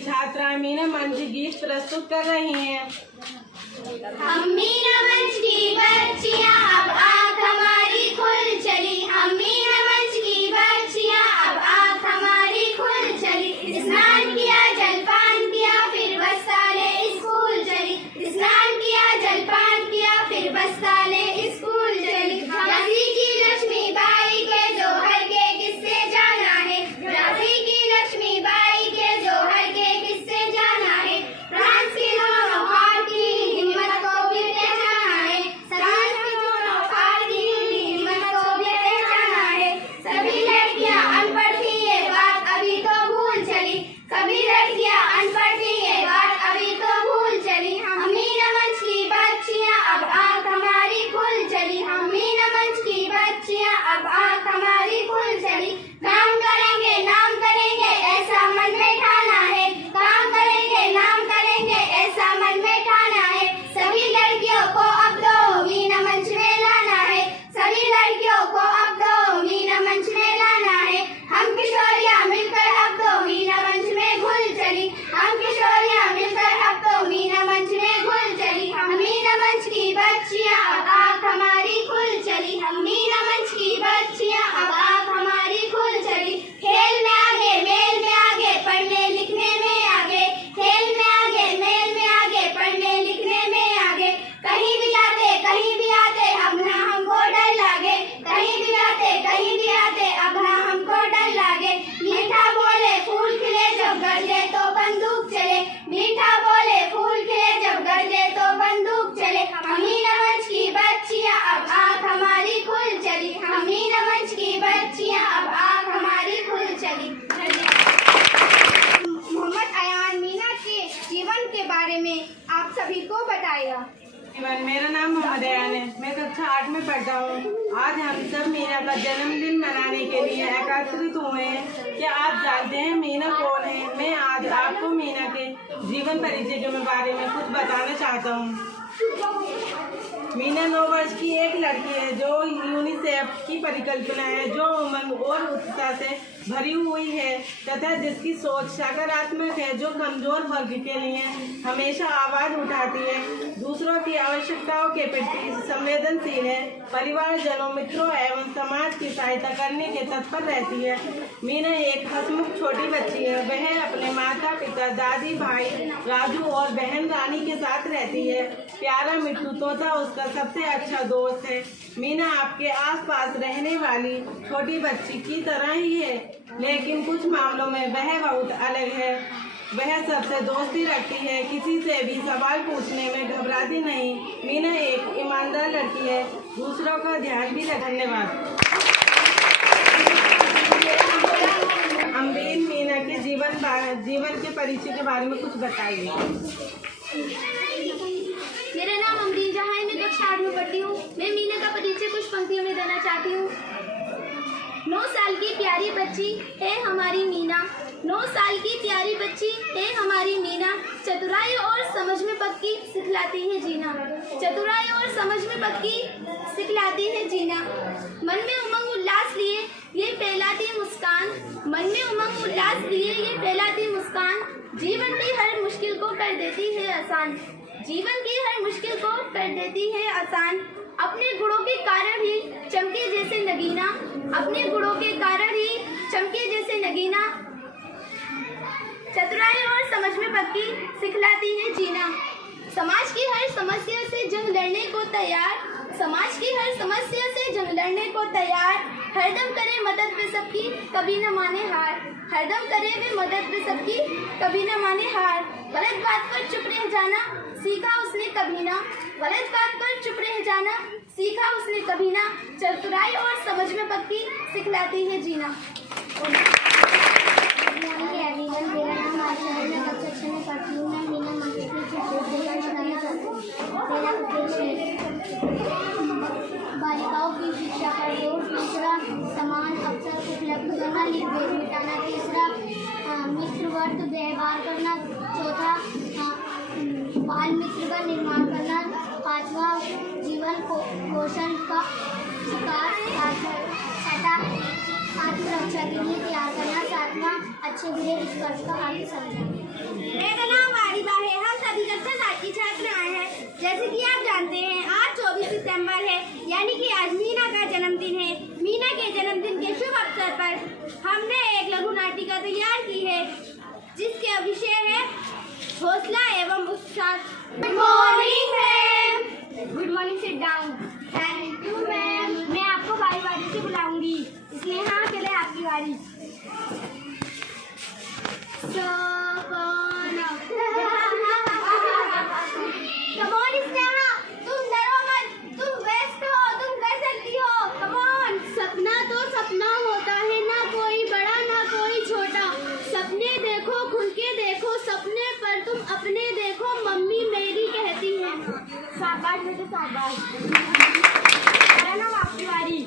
छात्रा मीना मंच गीत प्रस्तुत कर रही हैं। हम मीना मंच की बच्चियां अब आँख हमारी खुल चली, हम मीना मंच की बच्चियां अब आँख हमारी खुल चली। स्नान किया जलपान किया फिर बस्ताले स्कूल चली, स्नान किया जलपान किया फिर बस्ताले स्कूल चली। झांसी की लक्ष्मी बाई के जोहर के किस्से जाना है, झांसी की लक्ष्मी बाई के जोहर के किस्से जाना है। फ्रांस की दोनों हार की हिम्मत को भी पहचाना है, फ्रांस की दोनों हार की हिम्मत को भी पहचाना है। सभी लड़कियां अनपढ़ थी ये बात अभी तो भूल चली, सभी लड़कियां अनपढ़ थी ये बात अभी तो भूल चली। हम मीना मंच की बच्चियां अब आँख हमारी खुल चली, हम मीना मंच की बच्चियां अब आँख हमारी खुल चली। काम करेंगे नाम करेंगे ऐसा मन में ठाना है, काम करेंगे नाम करेंगे ऐसा मन में ठाना है। सभी लड़कियों को अब दो मीना मंच में लाना है, सभी लड़कियों को अब दो मीना मंच में लाना है। हम किशोरियां मिलकर अब दो मीना मंच में घुल चली, हम किशोरियां मिलकर अब दो मीना मंच में घुल चली। हम मीना मंच की बच्चियां अब आँख हमारी खुल चली, हम मीना मंच की बच्चियां अब आँख हमारी खुल चली। खेल में आगे मेल में आगे पढ़ने लिखने में आगे, खेल में आगे मेल में आगे पढ़ने लिखने में आगे। कहीं भी जाते कहीं भी आते अब ना हमको डर लागे, कहीं भी जाते कहीं भी आते अब ना हमको डर लागे। मीठा बोले फूल खिले जब गरजे तो बंदूक चले, मीठा बोले फूल खिले जब गरजे तो बंदूक चले। हम मीना मंच की बच्चियां अब आँख हमारी खुल चली, हम मीना मंच की बच्चियां अब आँख हमारी खुल चली। मोहम्मद अयान मीना के जीवन के बारे में आप सभी को बताएगा। मेरा नाम मोहम्मद अयान है, मैं कक्षा 8 में पढ़ता हूँ। आज हम सब मीना का जन्मदिन मनाने के लिए एकत्रित हुए हैं। क्या आप जानते हैं मीना कौन है? मैं आज आपको मीना के जीवन परिचय के बारे में कुछ बताना चाहता हूँ। मीना 9 वर्ष की एक लड़की है जो यूनिसेफ की परिकल्पना है, जो उमंग और उत्साह से भरी हुई है तथा जिसकी सोच सकारात्मक है, जो कमजोर वर्ग के लिए हमेशा आवाज उठाती है, दूसरों की आवश्यकताओं के प्रति संवेदनशील है, परिवारजनों मित्रों एवं समाज की सहायता करने के तत्पर रहती है। मीना एक हंसमुख छोटी बच्ची है। वह अपने माता पिता दादी भाई राजू और बहन रानी के साथ रहती है। प्यारा मिट्टू तोता उसका सबसे अच्छा दोस्त है। मीना आपके आसपास रहने वाली छोटी बच्ची की तरह ही है, लेकिन कुछ मामलों में वह बहुत अलग है। वह सबसे दोस्ती रखती है, किसी से भी सवाल पूछने में घबराती नहीं। मीना एक ईमानदार लड़की है, दूसरों का ध्यान भी रखती है। धन्यवाद। अम्बीन मीना के जीवन के परिचय के बारे में कुछ बताइए। मेरा नाम अम्बीन जहाँ है, मैं कक्षा 8 में पढ़ती हूँ। मैं मीना का परिचय कुछ पंक्तियों में देना चाहती हूँ। 9 साल की प्यारी बच्ची है हमारी मीना, 9 साल की प्यारी बच्ची है हमारी मीना। चतुराई और समझ में पक्की सिखलाती है जीना, चतुराई और समझ में पक्की सिखलाती है जीना। मन में उमंग उल्लास लिए ये फैलाती मुस्कान, मन में उमंग उल्लास लिए ये फैलाती मुस्कान। जीवन की हर मुश्किल को कर देती है आसान, जीवन की हर मुश्किल को कर देती है आसान। अपने गुणों के कारण ही चमके जैसे नगीना, अपने गुणों के कारण ही चमके जैसे नगीना। चतुराई और समझ में पक्की सिखलाती है जीना। समाज की हर समस्या से जंग लड़ने को तैयार, समाज की हर समस्या से जंग लड़ने को तैयार। हरदम करे मदद वे सबकी कभी न माने हार, हरदम करे वे मदद वे सबकी कभी न माने हार, गलत बात पर चुप रह जाना सीखा उसने कभी ना, गलत बात पर चुप रह जाना सीखा उसने कभी ना, चतुराई और समझ में पक्की सिखलाती है जीना। मेरा नाम आशा है, मैं कक्षा 6 में पढ़ती हूँ। मैं मीना मास्टर मेरा उद्देश्य बालिकाओं की शिक्षा का जोर, दूसरा समान अवसर उपलब्ध करना, लिंगभेद मिटाना, तीसरा मित्रवत व्यवहार करना, चौथा बाल मित्र का निर्माण करना, पांचवा जीवन पोषण का छठा आत्मरक्षा के लिए तैयार करना, सातवां अच्छे बुरे निष्कर्ष का अर्थ समझना। मेरा नाम आरिबा है, हम सभी कक्षा 7 की छात्र आए हैं। जैसे कि आप जानते हैं आज 24 सितंबर है, यानी कि आज मीना का जन्मदिन है। मीना के जन्मदिन के शुभ अवसर पर हमने एक लघु नाटिका तैयार की है जिसके विषय है हौसला एवं उत्साह। Good morning ma'am. Good morning, sit down. Thank you ma'am. मैं आपको बारी बारी से बुलाऊंगी। स्नेहा, चले आपकी बारी। Come on, स्नेहा, तुम डरो मत, तुम बेस्ट हो, तुम कर सकती हो। Come on। सपना तो सपना होता है, ना कोई बड़ा ना कोई छोटा। सपने देखो, खुल के देखो, सपने पर तुम अपने देखो, मम्मी मेरी कहती है। शाबाश बेटे शाबाश। मेरा नाम आपकी बारी।